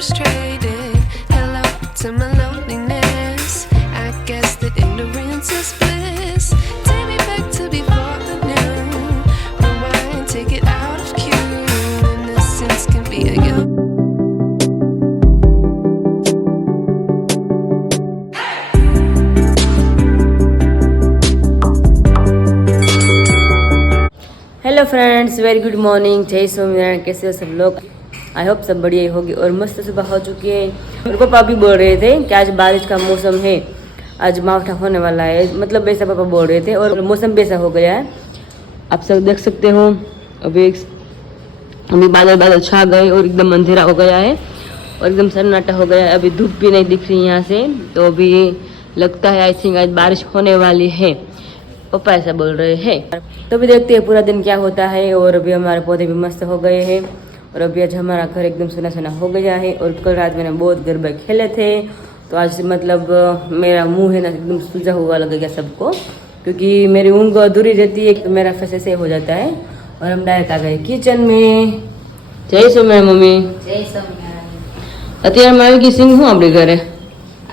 frustrated. Hello to my loneliness. I guess that ignorance is bliss. Take me back to before I knew. Rewind, take it out of cue. Innocence can be a gift. Hello friends, very good morning. जय स्वामीनारायण। कैसे हो सब लोग? I hope सब बढ़िया ही होगी। और मस्त सुबह हो चुकी है। और पापा भी बोल रहे थे कि आज बारिश का मौसम है, आज मावठा होने वाला है, मतलब वैसा पापा बोल रहे थे। और मौसम भी ऐसा हो गया है, आप सब देख सकते हो। अभी बादल बादल छा गए और एकदम अंधेरा हो गया है और एकदम सन्नाटा हो गया है। अभी धूप भी नहीं दिख रही यहाँ से, तो अभी लगता है आई थिंक आज बारिश होने वाली है। पापा ऐसा बोल रहे हैं। तो अभी देखते हैं पूरा दिन क्या होता है। और अभी हमारे पौधे भी मस्त हो गए हैं और अभी आज हमारा घर एकदम सुना सुना हो गया है। और कल रात मैंने बहुत गरबा खेले थे, तो आज मतलब मेरा मुंह है ना एकदम सूजा हुआ लगेगा सबको, क्योंकि मेरी ऊँग अधूरी रहती है तो मेरा फेस ऐसे हो जाता है। और हम डायरेक्ट आ गए किचन में। जय स्वामीनारायण मम्मी। जय स्वामीनारायण। અત્યારે માં આવી ગઈ સિંગ હું આપણી ઘરે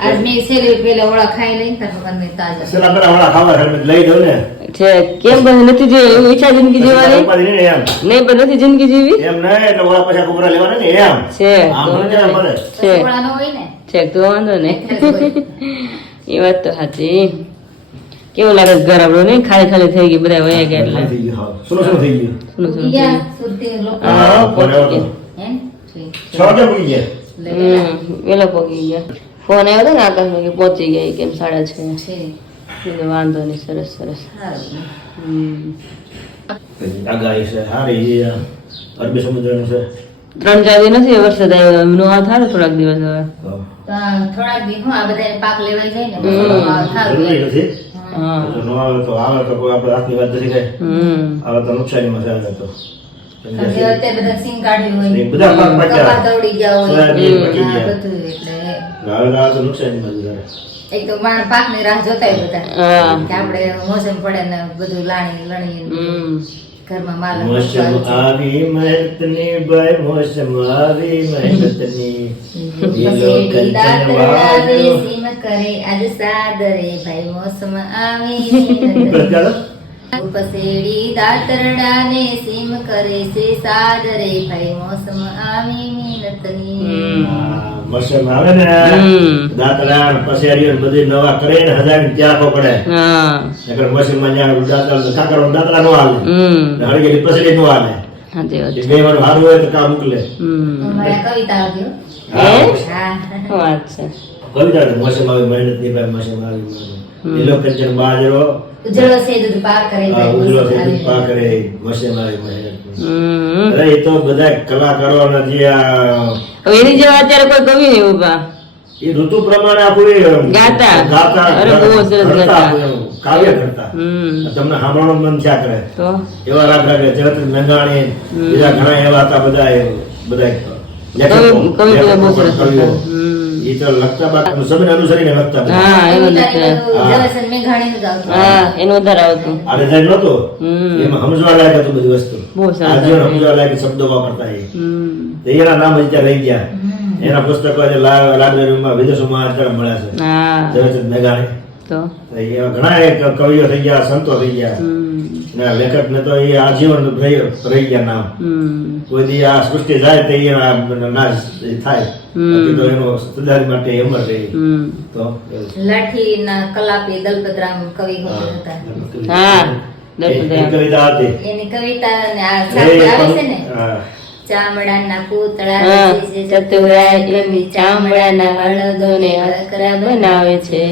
આજ મેં સેલે પેલા ઓળા ખાઈ લઈ તાર પકડ મે તાજા સેલા પેલા ઓળા ખાવા છે લઈ દો ને છે કેમ બસ નથી જે ઈચ્છા જિંદગી જીવવાની નહીં પણ નથી જિંદગી જીવી એમ નહીં એટલે ઓળા પૈસા કુકરા લેવાના ને એમ છે આમ મને મળે છે ઓળા નો હોય ને છે તો વાંધો નહીં એ વાત તો સાચી કેવું લાગે ઘર આપણું નહીં ખાલી ખાલી થઈ ગઈ બધા વયા ગયા એટલે થઈ ગયું સુનો સુનો થઈ ગયું સુનો સુનો યા સુરતી લોકો હા પહોંચી ગયા હે ઠીક 6 વાગે પૂરી ગયા વેલો પહોંચી ગયા ફોન આવ્યો હતો ને આકાશનો કે પહોંચી ગયા કેમ 6:30 છે એટલે વાંધો નહીં સરસ સરસ આગાહી છે હારી છે અરબી સમુદ્રનું છે 3-4 દિન નથી વરસાદ આવ્યો એમનો આ થાય થોડાક દિવસ હવે થોડાક દી હું આ બધા પાક લેવાઈ જાય ને થારું જરૂરી નથી હા જો ન આવે તો કોઈ આપણે હાથની વાત નથી થાય આવે તો નુકસાનીમાં છે આવે તો અત્યારે બધા સિંગ કાઢ્યું હોય બધા પાક પાક્યા કપાસ દોડી ગયા હોય સોયાબીન પકી ગયા બધું એટલે આવે તો નુકસાનીમાં જ જાય એક તો માણ પાક ની રાહ જોતા હોય બધા હા કે આપણે મોસમ પડે ને બધું લણી ઘરમાં માલ મોસમ આવી મહેનતની ભાઈ મોસમ આવી મહેનતની દિલો કંચન વાળો સીમ કરે આજ સાદરે ભાઈ મોસમ આવી ઉપસેડી દાતરડા ને સીમ કરે છે સાદરે ભાઈ મોસમ આવી મિનતની મોસમ આવે ને દાતરા પસેરીઓ બધી નવા કરે ને હજાર ત્યાગો પડે હા નકર મોસમ માં જ્યાં દાતરા કાકરો દાતરા નો હાલે હળગેલી પસેરી નો હાલે સાચી વાત બે વાર હારું હોય તો કામ મોકલે મારા કવિતા આવ્યો હે હા વાત છે કવિતા મોસમ આવી મહેનત ની ભાઈ મોસમ આવી દિલો કંચન બાજરો ઉજળો છે દૂધ પાર કરે ઉજળો છે દૂધ પાર કરે મોસમ આવી મહેનત અરે એ તો બધા કલાકારો નથી હવે એની જેવા અત્યારે કોઈ કવિ નહીં ઉભા એ ઋતુ પ્રમાણે આખું ગાતા અરે બહુ સરસ ગાતા કાવ્ય કરતા તમને સાંભળવાનું મન થયા કરે તો એવા રાગ રાગે જગત મેઘાણી બીજા ઘણા એવા હતા બધા કવિ બહુ સરસ હતા એ તો લખતા બાદ સમય અનુસરીને લખતા હા એનું જરસન મેઘાણી નું ગાવ હા એનું વધારે આવતું આ ડિઝાઇન નતો એમાં સમજવા લાયક હતું બધી વસ્તુ બહુ સરસ આજે સમજવા લાયક શબ્દો વાપરતા એ એના નામ અત્યારે રહી ગયા એના પુસ્તકો આજે લાઇબ્રેરીમાં વિદેશોમાં અત્યારે મળ્યા છે હા ઝવેરચંદ મેઘાણી તો એવા ઘણા કવિઓ થઈ ગયા સંતો થઈ ગયા ને લેખક ને તો એ આજીવન રહી ગયા નામ કોઈ દી આ સૃષ્ટિ જાય તો એના નાશ થાય તો એનો સદારી માટે અમર રહી તો લાઠી ના કલાપી દલપતરામ કવિ હતા હા કવિતા હતી એની કવિતા ને આ સાથે આવે છે ને ચામડાના પૂતળા ચતુરાય એની ચામડાના હળદોને હળકરા બનાવે છે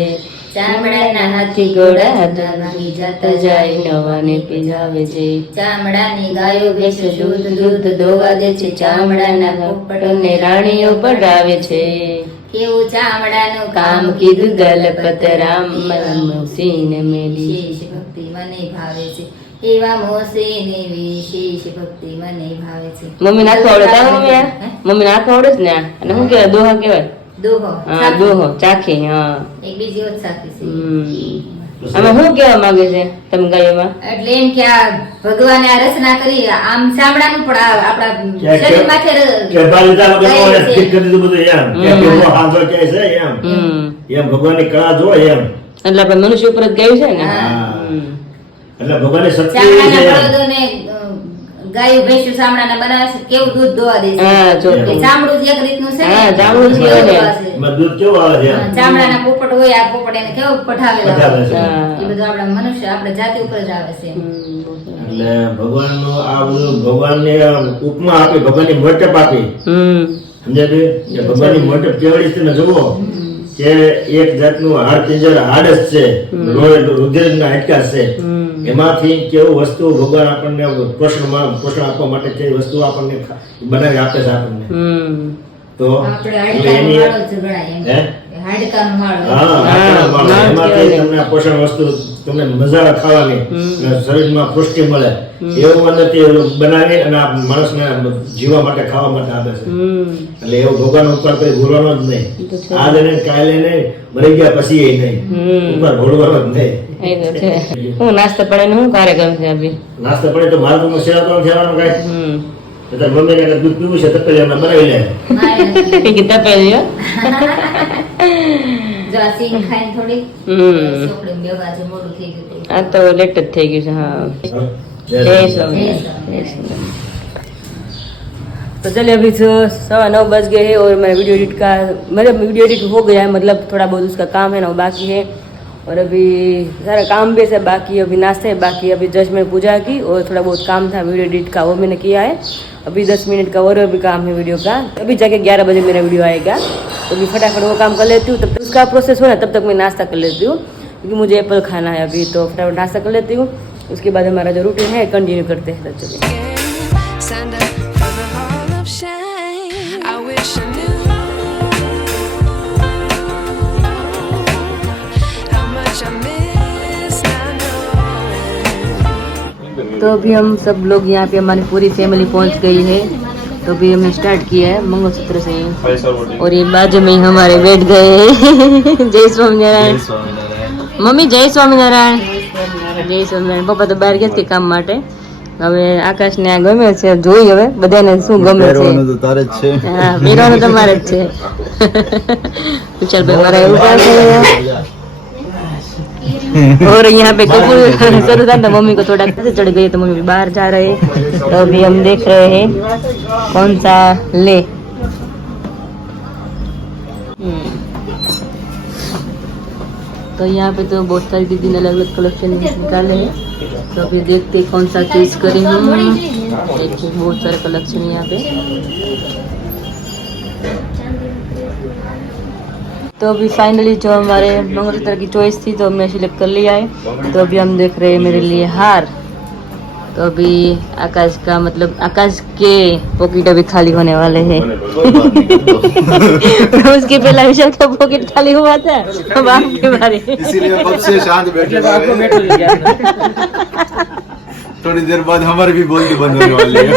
ચામડાના હાથી ઘોડા ભાગી જતા જાય નવાને પીજાવે છે ચામડાની ગાયો ભેંસો દૂધ દૂધ દોવા દે છે ચામડાના પોપટોને રાણીઓ પડાવે છે કેવું ચામડાનું કામ કીધું દલપતરામ મોસીને મેલી ભક્તિ મને ભાવે છે એવા મોસીની વિશેષ ભક્તિ મને ભાવે છે મમ્મી નાખો આવડે તા મમ્મી નાખો આવડે જ ને અને શું કહેવાય દોહા કહેવાય દોહો હા દોહો ચાખી હા એક બીજી વાત સાચી છે આમાં શું કહેવા માંગે છે તમે ગાયોમાં? એટલે એમ કે આ ભગવાને આ રચના કરી આમ ચામડાનું પણ આપણા શરીર માથે કે બાલિકા ભગવાને ઠીક કરી દીધું બધું એમ કે કેવો હાથો કે છે એમ ભગવાનની કળા જો એમ એટલે આપણે મનુષ્ય ઉપર જ ગાયું છે ને. એટલે ભગવાનની શક્તિ ચામડાના છે. બળદોને ગાયો ભેંસું ચામડાના બનાવે છે કેવું દૂધ દોવા દે હા, જો. છે એ ચામડું જ એક રીતનું છે હા, ચામડું જ છે ને. એમાં દૂધ કેવું આવે છે એમ. ચામડાના પોપટ હોય આ પોપટ એને કેવું પઠાવેલા પઠાવે હોય. છે. હા. એ બધું આપણા મનુષ્ય આપણા જાતિ ઉપર જ આવે છે એટલે ભગવાનનું આ બધું ભગવાનને ઉપમા આપી ભગવાનની મોટપ આપી સમજાય કે ભગવાનની મોટપ કેવડી છે ને જુઓ કે એક જાતનું હાડ પિંજર હાડ જ છે રુધિરના હાડકા છે એમાંથી કેવું વસ્તુ ભગવાન આપણને પોષણ આપવા માટે કેવી વસ્તુ આપણને બનાવી આપે છે આપણને તો આપણે એટલે હાડકાનો એની માળો જ ગણાય એમ. હાડકાનો માળો. હા હાડકાનો માળો. એમાંથી તમને પોષણ વસ્તુ તમને મજા આવે ખાવાની અને શરીરમાં પુષ્ટિ મળે એવું અંદરથી બનાવી અને આ માણસને જીવવા માટે ખાવા માટે આપે છે એટલે એવું ભગવાન ઉપર કોઈ ભૂલવાનો જ નહીં આ લઈને કાલે નહીં મરી ગયા પછી એ નહીં ઉપર ભૂલવાનો જ નહીં. એ તો છે. હું નાસ્તા પાણીનો શું કાર્યક્રમ છે અભી? નાસ્તા પડે તો મારે તો સેવા કરવાનું થવાનું કાંઈ તાર મમ્મીને કાંઈ દૂધ પીવું છે તપેલી એમને બનાવી લે મારે નથી. કીધા પહેલી જો આ સિંગ ખાઈને થોડી ચોકડી બેવા જે મોડું થઈ ગયું હતું. આ તો લેટ જ થઈ ગયું છે. હા, જય स्वामीनारायण, जय स्वामीनारायण। तो चलिए अभी तो 9:15 बज गए हैं और मेरा वीडियो एडिट का मतलब वीडियो एडिट हो गया है, मतलब थोड़ा बहुत उसका काम है ना वो बाकी है और अभी सारा काम भी है बाकी, अभी नाश्ता है बाकी, अभी जस्ट मैंने पूजा की और थोड़ा बहुत काम था वीडियो एडिट का वो मैंने किया है। अभी 10 मिनट का और अभी काम है वीडियो का, अभी जाके 11 बजे मेरा वीडियो आएगा तो अभी फटाफट वो काम कर लेती हूँ, तब तक उसका प्रोसेस हो ना तब तक मैं नाश्ता कर लेती हूँ क्योंकि मुझे एप्पल खाना है अभी, तो फटाफट नाश्ता कर लेती हूँ। उसके बाद हमारा जो रूटीन है कंटिन्यू करते हैं। तो चलिए Signed up for the Hall of Shame. I wish I knew how much I miss not knowing. तो अभी हम सब लोग यहाँ पे हमारी पूरी फैमिली पहुँच गई है, तो अभी हमने स्टार्ट किया है मंगलसूत्र से और ये बाजू में ही हमारे बैठ गए हैं। जय स्वामीनारायण मम्मी, जय स्वामीनारायण, જય સ્વામિનારાયણ। પપ્પા તો બહાર ગયા કે કામ માટે, હવે આકાશને આ ગમે છે, જોઈ હવે બધાને શું ગમે છે। તો તારે જ છે। હા, પહેરવાનું તમારે જ છે। ચાલ ભાઈ મારા એવું છે और यहाँ पे कपूर शुरू था तो मम्मी को थोड़ा कैसे चढ़ गई तो मम्मी बाहर जा रहे हैं, तो अभी हम देख रहे हैं कौन सा ले। तो यहाँ पे तो बहुत सारी दीदी ने अलग अलग कलेक्शन निकाले हैं, तो अभी देखते हैं कौन सा चूज करें हम। देखिए बहुत सारे कलेक्शन यहाँ पे, तो अभी फाइनली जो हमारे मंगलसूत्र की चॉइस थी तो हमने सिलेक्ट कर लिया है। तो अभी हम देख रहे हैं मेरे लिए हार, तो अभी आकाश का मतलब आकाश के पॉकेट अभी खाली होने वाले हैं। उसके पहले विशाल का पॉकेट खाली हुआ था, अब आपकी बारी। इसीलिए कब से शांत बैठे हुए हैं। थोड़ी देर बाद हमारे भी बोलती बंद होने वाली है।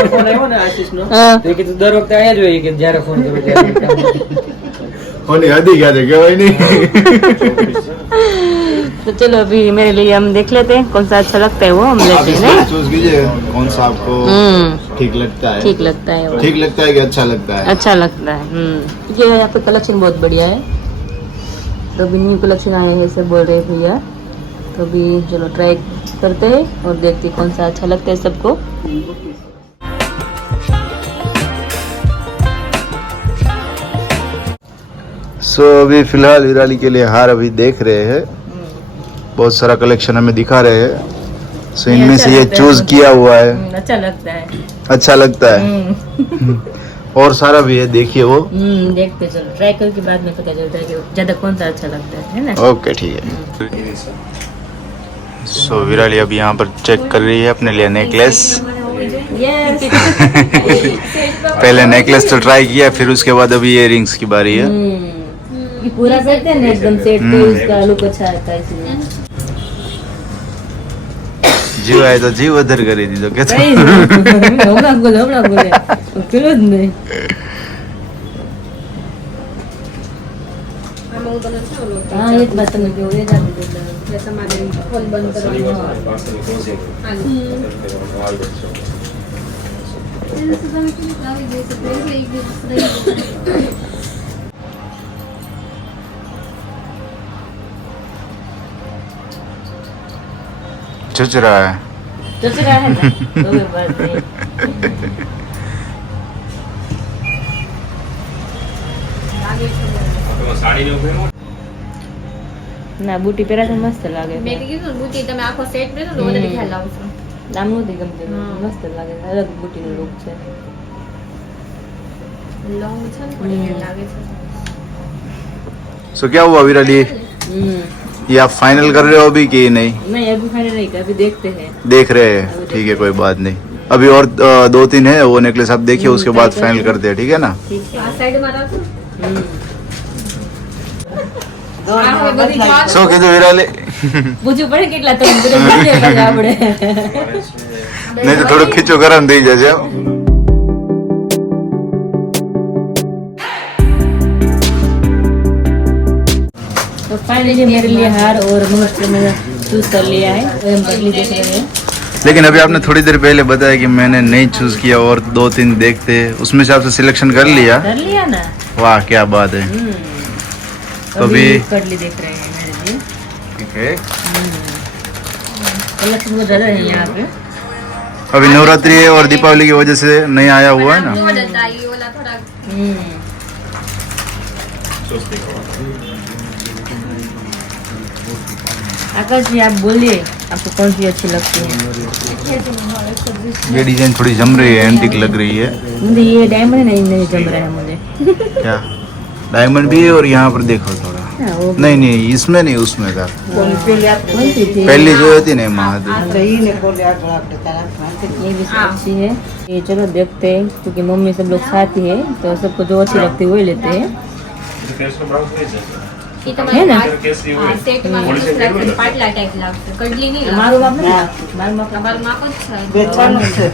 हाँ। દર વખતે આયા જ હોય કે જ્યારે ફોન કરું ત્યારે होने हदी क्या थे क्या नहीं। तो चलो अभी मेरे लिए हम देख लेते हैं कौन सा अच्छा लगता है वो हम लेते हैं। नहीं? चूज कीजिए कौन सा आपको ठीक लगता है। ठीक लगता है वो, ठीक लगता है कि अच्छा लगता है। अच्छा लगता है। ये यहाँ पे कलेक्शन बहुत बढ़िया है, तो अभी न्यू कलेक्शन आए हैं ऐसे बोल रहे भैया, तो अभी चलो ट्राई करते हैं और देखते हैं कौन सा अच्छा लगता है सबको। सो अभी फिलहाल विराली के लिए हार अभी देख रहे हैं, बहुत सारा कलेक्शन हमें दिखा रहे हैं। सो इनमें से ये चूज किया हुआ है, अच्छा लगता है। अच्छा लगता है। और सारा भी है, देखिए वो। देखते चलो ट्राई करके बाद में पता चलता है कि ज्यादा कौन सा अच्छा लगता है ना। ओके ठीक है। सो विराली अभी यहाँ पर चेक कर रही है अपने लिए नेकलेस। पहले नेकलेस तो ट्राई किया, फिर उसके बाद अभी इयररिंग्स की बारी है। ये पूरा करते हैं ना एकदम सेट, तो उसका लुक अच्छा आता है इसलिए। जीव आए तो जीव अधर करी दी तो कहते હમણાં બોલે પેલું જ નહીં। હા એ જ વાત તમે કહો, એ જ આપી દો। એટલે તમારે ફોન બંધ કરવાનો હોય. चच रहा है जच रहा है ना कोई बात नहीं ના બુટી પહેરા તો મસ્ત લાગે છે. મેં કીધું ને, બુટી તમે આખો સેટ પહેરો તો વધારે ખ્યાલ આવશે. નામ નથી ગમતું મસ્ત લાગે છે. અલગ બુટીનો લુક છે. લોંગ છે ને પણ એ લાગે છે. सो क्या हुआ विराली ये आप फाइनल कर रहे हो अभी कि नहीं नहीं अभी फाइनल नहीं कर, अभी देखते हैं. देख रहे हैं ठीक है कोई बात नहीं अभी और 2-3 है वो नेकलेस आप देखिए उसके बाद फाइनल करते हैं ठीक है ना આ સાઈડમાં રાખો. આ હવે બધી વાત सो कीधું विराली પૂછવું પડે કેટલા તો બધા ભૂલી જાય આપણે. नहीं तो थोड़ा खींचो गरम થઈ જશે तो फाइनली मेरे लिए हार और मंगलसूत्र मैंने चूज कर लिया है. तो हम पगली देख रहे हैं. लेकिन अभी आपने थोड़ी देर पहले बताया कि मैंने नहीं चूज किया और 2-3 देखते उसमें से आपसे सिलेक्शन कर लिया कर लिया ना. वाह क्या बात है तो अभी पगली देख रहे हैं मेरे लिए. ठीक है कलेक्शन बहुत ज्यादा है यहाँ पे. अभी नवरात्रि है और दीपावली की वजह से नहीं आया हुआ है ना જોડ હતા ઈ ઓલા થોડા आकाश जी आप बोलिए आपको कौन सी अच्छी लगती है. ये डिजाइन थोड़ी जम रही है एंटिक लग रही है मुझे ये डायमंड नहीं जम रहा है मुझे. क्या डायमंड भी है और यहाँ पर देखो थोड़ा हाँ, वो नहीं नहीं इसमें नहीं उसमें था कौन सी थी. पहली जो होती ना महादेव ये भी अच्छी है. ये चलो देखते हैं क्योंकि मम्मी सब लोग साथ ही है तो सबको जो अच्छी लगती है वही लेते हैं. ઈ હે તમારે ને? સેટમાં રાખીને પાટલા ટાઈપ લાગશે. કડલી નહીં લાગે. મારું માપ નથી લાગતું. મારું માપ તમારું માપ જ છે.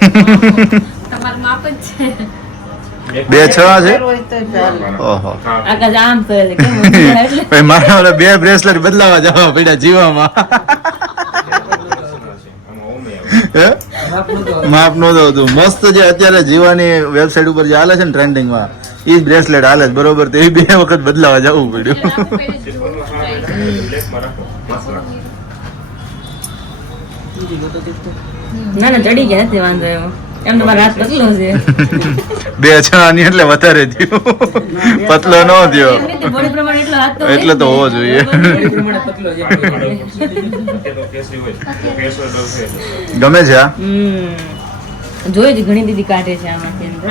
તમારું માપ જ છે. 2 6 છે ઓહો આકાશ આમ કરે છે કેમ ઊંધું એટલે ભાઈ મારા ઓલા 2 બ્રેસલેટ બદલાવા જવા પડ્યા જીવામાં હે? માપ નહોતું હતું મસ્ત જે અત્યારે જીવાની વેબસાઇટ ઉપર જે હાલે છે ને ટ્રેન્ડિંગમાં ઈ બ્રેસલેટ હાલે છે બરોબર તો એ 2 વખત બદલાવા જવું પડ્યું ના ના ચડી ગયા નથી વાંધો એવો. એમ તો મારો હાથ પતલો છે. 2 6 ની એટલે વધારે થયું પતલો ન થયો એમની તો body પ્રમાણે એટલો હાથ તો એટલે તો હોવો જોઈએ એ પ્રમાણે પતલો છે. ગમે છે આ જોઈ જ ઘણી દીદી કાઢે છે આમાંથી અંદર.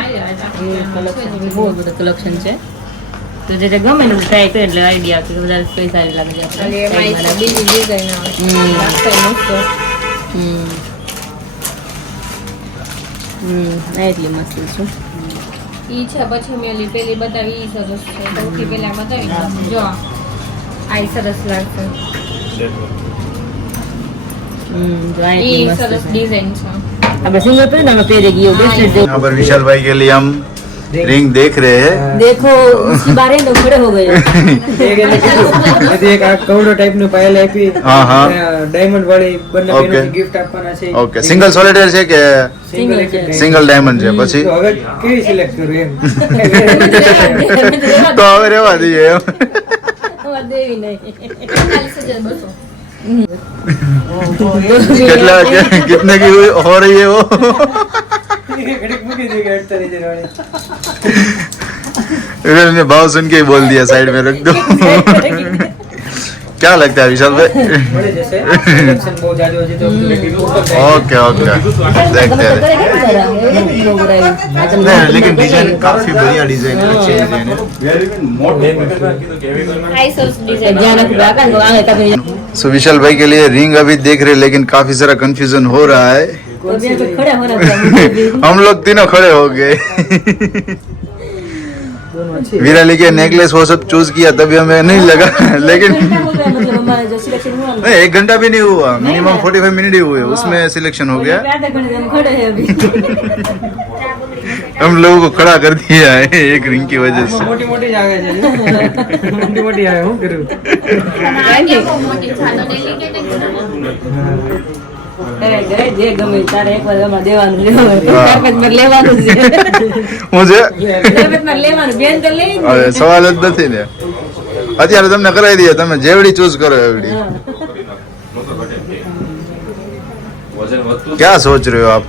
collection બહુ બધું કલેક્શન છે તો જે ગમે ને ટ્રાય કરે એટલે આઈડિયા આવે કે વધારે કઈ સારી લાગે છે અને એમાં એક બીજી ડિઝાઇન આવે. લાગશે મસ્ત. આ એટલી મસ્ત છે. ઈ છે પછી મેં ઓલી પેલી બતાવી ઈ સરસ છે. સૌથી પહેલા બતાવી જો આ ઈ સરસ લાગશે. જો આ ઈ એટલી મસ્ત સરસ છે. ડિઝાઇન છે. આપણે સિંગલ पे ना पेरे की वो ब्रेसलेट यहाँ पर विशाल भाई के लिए हम रिंग देख रहे हैं देखो उसके बारे में तो खड़े हो गए. એક આ કવડો ટાઈપ નું પાયલ આપી હા, હા. ડાયમંડ વાળી બંને Okay. બહેનોને ગિફ્ટ આપવાના છે ओके सिंगल सोलिटेयर છે કે સિંગલ એક જ સિંગલ ડાયમંડ છે પછી તો હવે કેવી સિલેક્ટ કરું એમ તો હવે રહેવા દઈએ એમ और देवी नहीं 45,200. कितना कितने की हो रही है वो ઘડીક મૂકી દઈએ 48,000 વાળી मैंने भाव सुन के ही बोल दिया साइड में रख दो क्या लगता है विशाल भाई મળી જશે સિલેક્શન બહુ જાજો છે તો ओके ओके देखते हैं नहीं लेकिन डिजाइन काफी बढ़िया डिजाइन है अच्छी डिजाइन है હાઈ સરસ ડિઝાઇન. ध्यान रखो आकाश वो आगे तक सो विशाल भाई के लिए रिंग अभी देख रहे हैं लेकिन काफी सारा कंफ्यूजन हो रहा है तो भी तो खड़े होना चाहिए. हम लोग तीनों खड़े हो गए विराली के नेकलेस वो सब चूज किया तभी हमें नहीं लगा लेकिन मतलब हमारा जो सिलेक्शन हुआ ना नहीं 1 घंटा भी नहीं हुआ मिनिमम 45 मिनट ही हुए उसमें सिलेक्शन हो गया आधा घंटे हम खड़े हैं अभी. हम लोगों को खड़ा कर दिया है एक रिंग की वजह से મોટી મોટી જ આવે છે મોટી મોટી આવે હું કરું અરે જે ગમે તારે એકવાર એમાં દેવાનું લેવાનું છે मुझे લેવાનું બેન તો લઈ હવે સવાલ જ નથી ને અત્યારે તમને કરાવી દઈએ તમે જેવડી ચૂઝ કરો એવડી क्या सोच रहे हो आप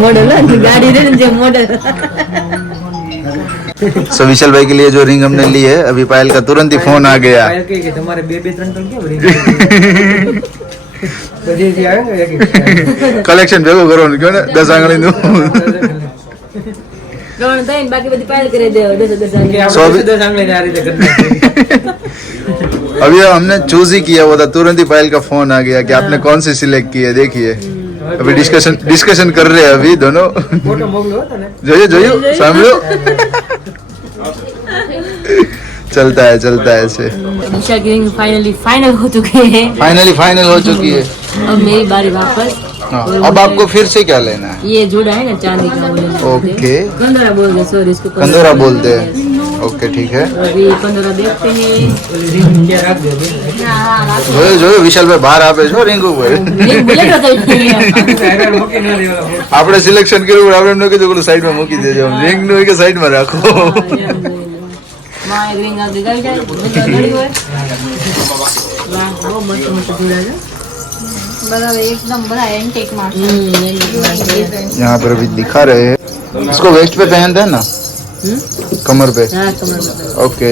मॉडल गाड़ी दे जे मॉडल सो विशाल भाई के लिए जो रिंग हमने ली है अभी पायल का तुरंत ही फोन आ गया પાયલ કહે કે તમારે બે બે ત્રણ ત્રણ કેમ ring બધી જે આવે ને એક કલેક્શન ભેગું કરવાનું કયો ને 10 આંગળીનું ત્રણ થઈને બાકી બધી પાયલ કરી દે 10 કે આપણે 10 આંગળી ને આ રીતે કરી अभी हमने चूज ही किया हुआ था तुरंत ही पायल का फोन आ गया कि आपने कौन सी सिलेक्ट की है देखिए अभी डिस्कशन कर रहे हैं अभी दोनों ફોટો મોકલો હતો ને જોયો સાંભળો चलता है ऐसे दिशा की रिंग फाइनल हो चुके हैं फाइनल हो चुकी है अब मेरी बारी वापस हाँ, अब आपको फिर से क्या लेना है ये जोड़ा है ना चांदी का वो लेना है। ओके कंदोरा बोलते हैं सॉरी इसको कंदोरा बोलते हैं ओके ठीक है अभी कंदोरा देखते हैं ring ક્યાં રાખ દે જોયો વિશાલ ભાઈ બહાર આપે છો રીંગ ઉપર रिंग बुलेट होता है હેરાન મૂકી ના દેવા આપણે સિલેક્શન કર્યું પણ આપણે એમ ન કીધું કે સાઈડમાં મૂકી દેજો રીંગ નું કે સાઈડમાં રાખો मां एक रिंग आगे गई जाए मतलब लड़ी हुए वाह वो मस्त जोड़ा है બરાબર એકદમ બધા એન્ટિક માં यहाँ पर अभी दिखा रहे हैं इसको वेस्ट पे पहनते हैं ना कमर पे हां कमर में ओके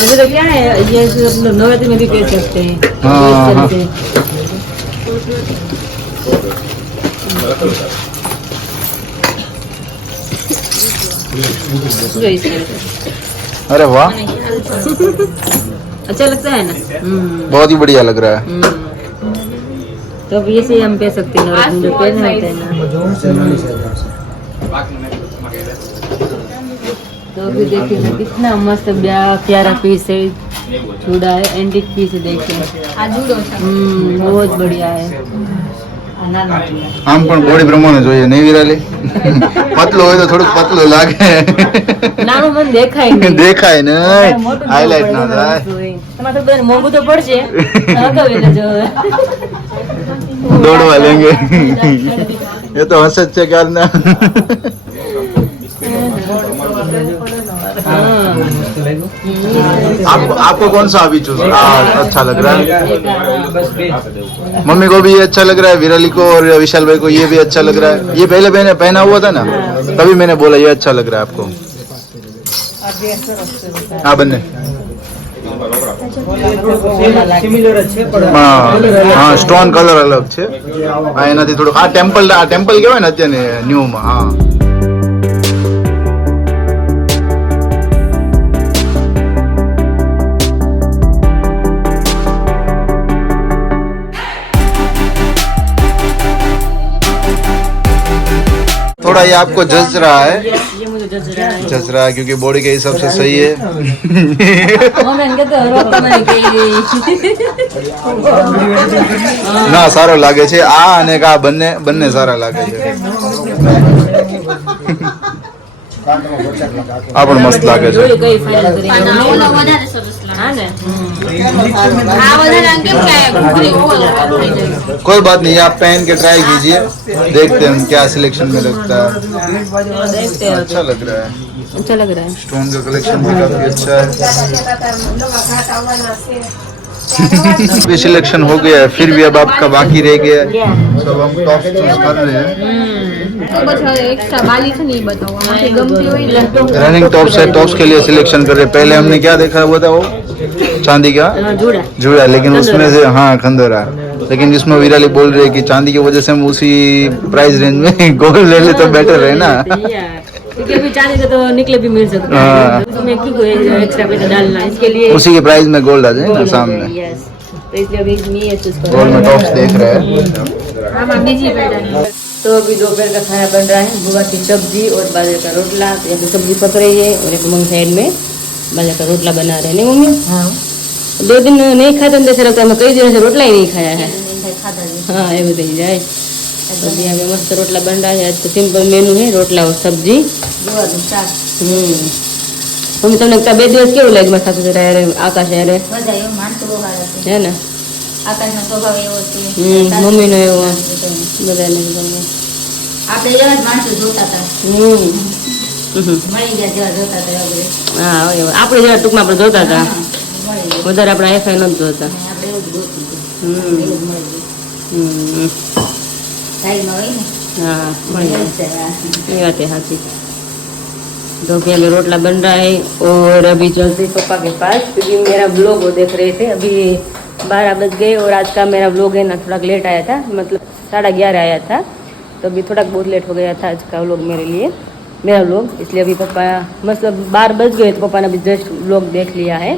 अभी तो क्या है ये हम लोग नवरात्रि में भी पहन सकते हैं हाँ, इस तरह हाँ। से। जो इस तरह से। अरे वाह अच्छा लगता है ना बहुत ही बढ़िया लग रहा है तो अब ये से हम पहन सकते हैं नवरात्रि में जो पहने होते हैं ना तो अभी देखिए ना कितना मस्त प्यारा पीस है चूड़ा है एंटिक पीस है देखिए આ જુડો છે बहुत बढ़िया है આમ પણ બોડી પ્રમાણે જોઈએ નહીં વિરાલી પતલું હોય તો થોડુંક પતલું લાગે નાનું મને દેખાય નહીં દેખાય ને મોટું હાઈલાઈટ જોવું ના પડે થાય વસ્તુ હોય. તમારે તો બેન મોંઘું તો પડશે હકાવી લેજો હવે. દોડવા લેંગે એ તો હસે જ છે ક્યારના आपको कौन सा अभी चूज अच्छा लग रहा है બસ બે मम्मी को भी ये अच्छा लग रहा है विराली को और विशाल भाई को ये भी अच्छा लग रहा है ये पहले मैंने पहना हुआ था ना तभी मैंने बोला ये अच्छा लग रहा है आपको हाँ बन्ने સિમિલર જ છે પણ હા સ્ટોન કલર અલગ છે આ એનાથી થોડું આ ટેમ્પલ કહેવાય ને અત્યારે ન્યુ માં હા थोड़ा ये आपको जच रहा है ये मुझे जच रहा है जच रहा है क्योंकि बॉडी के हिसाब से सही है મમ્મી એમ કહેતો રોતો મને કે ના સારો લાગે છે આ અને આ બંને સારા લાગે છે આ પણ મસ્ત લાગે છે જોયું કઈ ફાઇનલ કરી પણ ઓલો વધારે સરસ લાગે હા ને આ વધારે આમ કેમ કે પૂરી ઓવર થઈ જાય कोई बात नहीं आप पहन के ट्राई कीजिए देखते हैं क्या सिलेक्शन में लगता है देखते हैं अच्छा लग रहा है अच्छा लग रहा है स्टोन का कलेक्शन भी काफी अच्छा है भी सिलेक्शन हो गया है फिर भी अब आपका बाकी रह गया है सब हम टॉप चूज कर रहे हैं તો પછી એક્સ્ટ્રા બાલી છે ને એ બતાવો આમાંથી ગમતી હોય ને रनिंग टॉप्स है टॉप्स के लिए सिलेक्शन कर रहे हैं पहले हमने क्या देखा हुआ था वो चांदी का हाँ, जोड़ा जुड़ा लेकिन उसमें से हाँ खंडोरा लेकिन जिसमें विराली बोल रही है कि चांदी की वजह से हम उसी प्राइस रेंज में गोल्ड ले ले तो बेटर है ना क्योंकि अभी चांदी का तो निकले भी मिल सकता है हाँ। उसमें क्यों एक्स्ट्रा पैसा डालना इसके लिए उसी के प्राइस में गोल्ड आ जाएगा सामने यस तो इसलिए अभी ये चूज गोल्ड में टॉप्स देख रहे हैं આમાં બીજી પેટર્ન तो अभी दोपहर का खाना बन रहा है बुआ की सब्जी और बाजरे का रोटला तो यहाँ पे सब्जी पक रही है और एक मम्मी साइड में बाजरे का रोटला बना रहे हैं नहीं मम्मी हाँ 2 दिन नहीं खाते तो ऐसा लगता है मैं कई दिनों से रोटला ही नहीं खाया है हाँ ये बताइए जाए अभी यहाँ पे मस्त रोटला बन रहा है। आज तो सिंपल मेनू है, रोटला और सब्जी। ગોળનું શાક મમ્મી તમને બે દિવસ કેવું લાગ્યું મારા સાથે જરા યારે આકાશ યારે બધા એવું માણસો બહુ સારા છે હે ને? આકાશનો સ્વભાવ એવો છે મમ્મીનો એવો બધાને ગમે. આપણે એવા જ માણસો જોતા હતા મળી ગયા જેવા જોતા હતા એવા બધા. હા એવા આપણે જરા ટૂંકમાં આપણે જોતા હતા, હા, મળી ગયા વધારે આપણે એફઆઈ નથી જોતા. અને આપણે એવું જ ગોતું હતું હમ. એવું જ મળી ગયું સાઈડમાં હોય ને हाँ बढ़िया, એવું જ છે આ. ये बात है हाँ जी। तो फिर अभी रोटला बन रहा है और अभी चलते पापा के पास, क्योंकि मेरा ब्लॉग वो देख रहे थे। अभी 12 बज गए और आज का मेरा ब्लॉग है ना थोड़ा लेट आया था, मतलब 11:30 आया था, तो अभी थोड़ा बहुत लेट हो गया था आज का व्लॉग मेरे लिए, मेरा व्लॉग। इसलिए अभी पापा मतलब 12 बज गए तो पापा ने अभी जस्ट व्लॉग देख लिया है।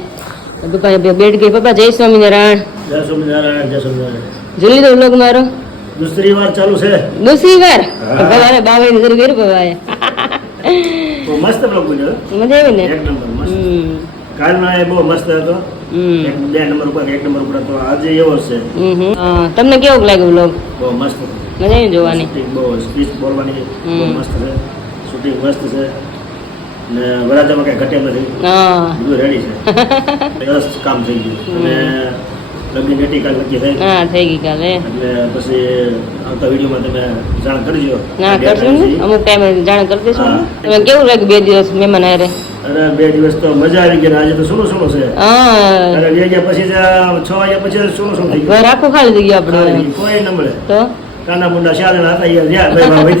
तो पापा अभी बैठ गए। पापा जय स्वामीनारायण। જય સ્વામિનારાયણ જય સ્વામિનારાયણ. जल्दी तो व्लॉग मारो दूसरी बार चालू છે दूसरी बार। हाँ। तो बाबा ने बाबा ने जरूर बाबा है તો મસ્ત બ્લોગ બન્યો मजा आई ने। એક નંબર મસ્ત કાલનો એ બહુ મસ્ત હતો એક બે નંબર ઉપર એક નંબર ઉપર હતો આજે એવો છે તમને કેવું લાગ્યું વ્લોગ? બહુ મસ્ત હતો મજા આવી જોવાની? શૂટિંગ બહુ સ્પીચ બોલવાની બહુ મસ્ત છે શૂટિંગ મસ્ત છે ને વરાજામાં કઈ ઘટે નથી હા બધું રેડી છે સરસ કામ થઈ ગયું અને લગ્ન ડેટી કાલ નક્કી થઈ હા થઈ ગઈ કાલે એટલે પછી આવતા વિડીયોમાં તમે જાણ કરજો ના કરશું ને અમુક ટાઈમે જાણ કરી દેશું હા. તમે કેવું લાગ્યું 2 દિવસ મહેમાન હારે? અરે 2 દિવસ તો મજા આવી ગઈ ને આજે તો શું શું છે હા અરે 2 વાગ્યા પછી 6 વાગ્યા પછી શું થઈ ગયું ઘર આખું ખાલી થઈ ગયું આપણે કોઈ ન મળે તો કાના મુંડા શાળા હતા યાર જ્યાં ભાઈ ભાઈ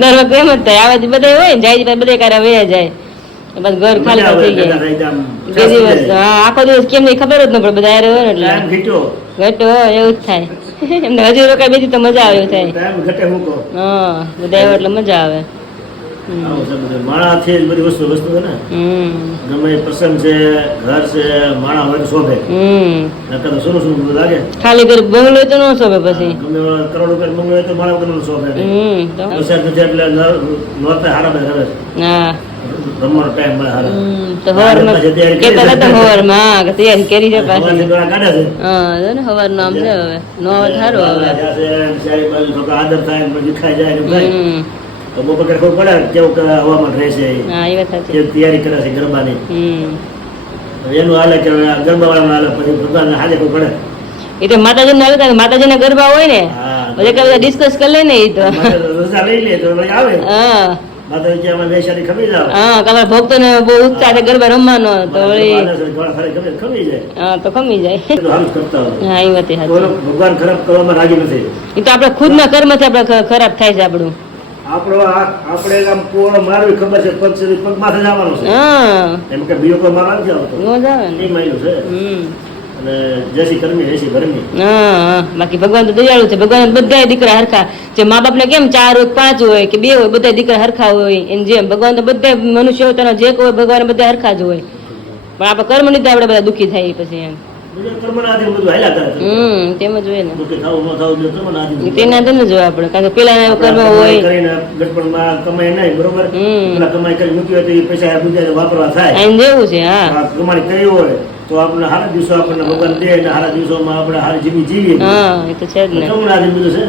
દર વખતે એમ જ થાય, આવાથી બધા હોય ને જાય બધા કારા વયા જાય બસ ઘર ખાલી થઈ જાય 2 દિવસ. હા આખો દિવસ કેમ નહીં ખબર જ ન પડે, બધા હારે હોય ને એટલે ટાઈમ ઘટ્યો ઘટો એવું જ થાય એમને હજુ રોકાય બેસી તો મજા આવે એવું થાય. ટાઈમ ઘટે મૂકો હા બધા આવ્યો એટલે મજા આવે. આવું છે બધું માણાથી જ બધી વસ્તુ છે ને ગમે એ પ્રસંગ છે ઘર છે માણા હોય તો શોભે નકર તો શું બધું લાગે ખાલી ઘર બંગલો હોય તો ન શોભે પછી. ગમે એવા કરોડ રૂપિયા મંગળ હોય તો માણા વગરનું શોભે તો વરસાદ નથી એટલે નોરતા હારા બધા કરે હા રમવાનો ટાઈમ મળે હારો તો હવારમાં કેતા હતા હવારમાં હા કે તૈયારી કરી છે પાછી. હવારથી દોડા કાઢે છે હા જો ને હવારનું આમ છે હવે નો આવે સારું હવે. આદર થાય પછી ખાઈ જાય ને થાય હમ તો બપોર ખબર પડે કેવું હવામાન રહેશે હા એ વાત સાચી. એ તૈયારી કરે છે ગરબાની એનું હાલે કે ગરબા વાળાનું હાલે પછી ભગવાન હાજે કોઈ પડે એ તો માતાજીને આવે તો માતાજીના ગરબા હોય ને હા બધા ડિસ્કસ કરી લે ને એ તો રજા લઈ લે તો વળી આવે હા માતાજી કે અમે બેસાડી ખમી જાવ હા તમારા ભક્તો ને બહુ ઉત્સાહ છે ગરબા રમવાનો તો વળી ખમી જાય હા તો ખમી જાય. તો સારું જ કરતા હોય હા એ વાત સાચી. તો ભગવાન ખરાબ કરવામાં રાજી નથી એ તો આપણા ખુદના કર્મથી આપણે ખરાબ થાય છે આપણું. આપણે આમ પૂર્ણ મારવી ખબર છે પગ સુધી પગ માથે જવાનું છે હા એમ કે બીજો કોઈ મારવા નથી આવતો નો જ આવે ને. એ માયલું છે અને જેસી કરમી એસી ભરમી હા બાકી ભગવાન તો દયાળુ છે. ભગવાન બધા દીકરા હરખા, જે મા બાપ ને કેમ 4 હોય 5 હોય કે 2 હોય બધા દીકરા હરખા હોય એમ જેમ ભગવાન તો બધા મનુષ્ય અવતારના જે કોઈ ભગવાન બધા હરખા જ હોય, પણ આપણે કર્મ લીધે આપણે બધા દુઃખી થાય પછી એમ. બીજો કર્મના આધીન બધું હાલ્યા કરે છે તેમ જ હોય ને. દુઃખી થવું ન થવું બીજો કર્મના આધીન તેના તો ન જ હોય આપણે, કારણ કે પેલા કર્મ હોય કરીને ગટપણમાં કમાઈ નહીં બરોબર પેલા કમાઈ કરી મૂકી હોય તો એ પૈસા બીજા વાપરવા થાય આમ જેવું છે. હા આ કમાણી કરી હોય તો આપણે સારા દિવસો આપણને ભગવાન દે ને સારા દિવસોમાં આપણે સારી જિંદગી જીવીએ હા એ તો છે જ ને. કર્મના આધીન બધું છે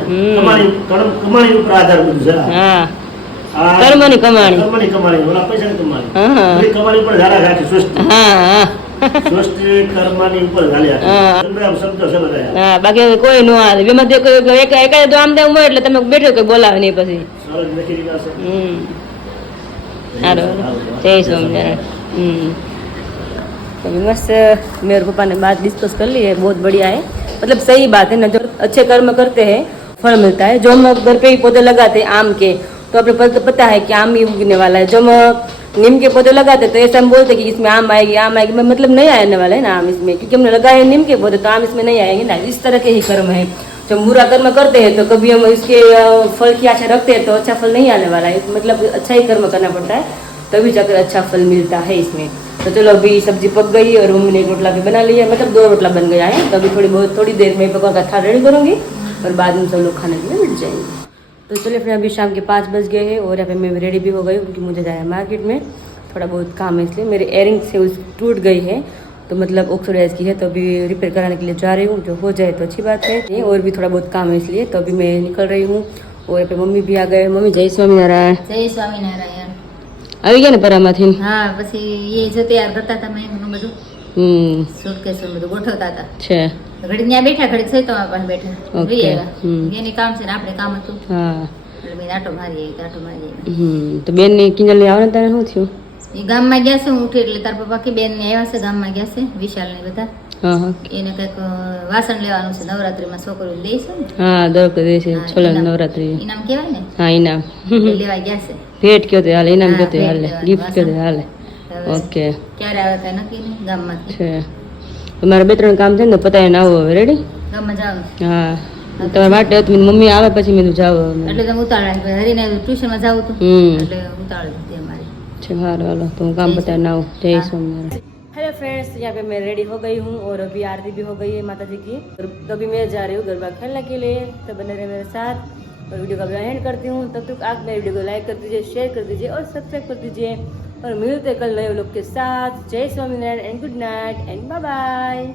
કમાણી ઉપર આધાર બધું છે હા આ કર્મની કમાણી. કમાણી ઓલા પૈસાની કમાણી હા બધી કમાણી ઉપર ધારા રાખી સૃષ્ટિ હા હા સૃષ્ટિ કર્મની ઉપર ધાર્યા હા. શબ્દો છે બધા હા બાકી કોઈ નો હાલે. બેમાં એકાદ તો આમ તેમ હોય એટલે તમે બેઠો કોઈ બોલાવે નહીં પછી. સરસ લખી દીધા છે સારું જય स्वामीनारायण. अभी मस्त मेरे पापा ने बात डिस्कस कर ली है, बहुत बढ़िया है, मतलब सही बात है ना, जो अच्छे कर्म करते हैं फल मिलता है. जो हम घर पे ही पौधे लगाते हैं आम के तो अपने पता है कि आम ही उगने वाला है. जो हम नीम के पौधे लगाते तो ऐसा हम बोलते कि इसमें आम आएगी मतलब नहीं आने वाला है ना आम इसमें, क्योंकि हमने लगाए नीम के पौधे तो आम इसमें नहीं आएंगे ना. इस तरह के ही कर्म है. जब बुरा कर्म करते हैं तो कभी हम इसके फल की आशा रखते हैं तो अच्छा फल नहीं आने वाला है. मतलब अच्छा ही कर्म करना पड़ता है तभी जाकर अच्छा फल मिलता है इसमें. तो चलो अभी सब्जी पक गई और मम्मी ने रोटला भी बना लिया, मतलब 2 रोटला बन गया है. तो अभी थोड़ी देर में पकवान का थाल रेडी करूँगी और बाद में सब लोग खाने के लिए मिल जाएंगे. तो चलिए फिर अभी शाम के 5 बज गए हैं और यहाँ पे मैं रेडी भी हो गई क्योंकि मुझे जाना है मार्केट में, थोड़ा बहुत काम है इसलिए. मेरे एयरिंग से टूट गई है तो मतलब ऑक्सीडाइज की है, तो अभी रिपेयर कराने के लिए जा रही हूँ. जो हो जाए तो अच्छी बात है. और भी थोड़ा बहुत काम है, इसलिए तो अभी मैं निकल रही हूँ. और पे मम्मी भी आ गए. मम्मी जय स्वामीनारायण. જય સ્વામિનારાયણ. આવી ગયા ને પરામાંથી? હા, પછી એ જો તૈયાર કરતા હતા મેં એનું બધું સુટકેસ બધું ગોઠવતા હતા. છે ઘડી ત્યાં બેઠા, ઘડી સઈ તો પાસે બેઠા. ઓકે. જોઈ આવ્યા. એની કામ છે ને આપણે કામ હતું. હા. એટલે મેં આટો મારી આવી. તો બેન ની કિંજલ ની આવને તારે શું થયું? એ ગામમાં ગયા છે. હું ઉઠી એટલે તાર પપ્પા કે બેન ને આવ્યા છે, ગામમાં ગયા છે વિશાલ ને બધા. હા હા. એને કઈક વાસણ લેવાનું છે, નવરાત્રીમાં છોકરીઓ દે છે ને. હા, દર દે છે હા, છોલા ઇનામ. નવરાત્રી. ઇનામ કહેવાય ને. હા, ઇનામ. એટલે લેવા ગયા છે. ભેટ કયો તે હાલે, ઇનામ હા, કયો તે ભેટ હાલે, લેવાનું, ગિફ્ટ કયો તે વાસણ. હાલે. હવે ઓકે. ક્યારે આવે કઈ નક્કી નહીં ગામમાંથી. છે તમારે 2-3 કામ છે ને તો પતાવીને આવો હવે. રેડી? ગામમાં જાવ હા, તમારા માટે હતું. મમ્મી આવે પછી મેં જાવ હવે. એટલે તમે ઉતાળા હરીને ટ્યુશનમાં જાવ હતું એટલે ઉતાળી દીધી અમારે. अच्छा हारो हालो तो हम काम बताना हो. जय हाँ। स्वामीनारायण. हेलो फ्रेंड्स, यहाँ पे मैं रेडी हो गई हूँ और अभी आरती भी हो गई है माता जी की. तो अभी मैं जा रही हूँ गरबा खेलने के लिए. तो बने रहे मेरे साथ और वीडियो का भी एंड करती हूँ. तब तक आप मेरे वीडियो को लाइक कर दीजिए, शेयर कर दीजिए और सब्सक्राइब कर दीजिए. और मिलते कल नए व्लॉग के साथ. जय Swaminarayan and good night and bye bye.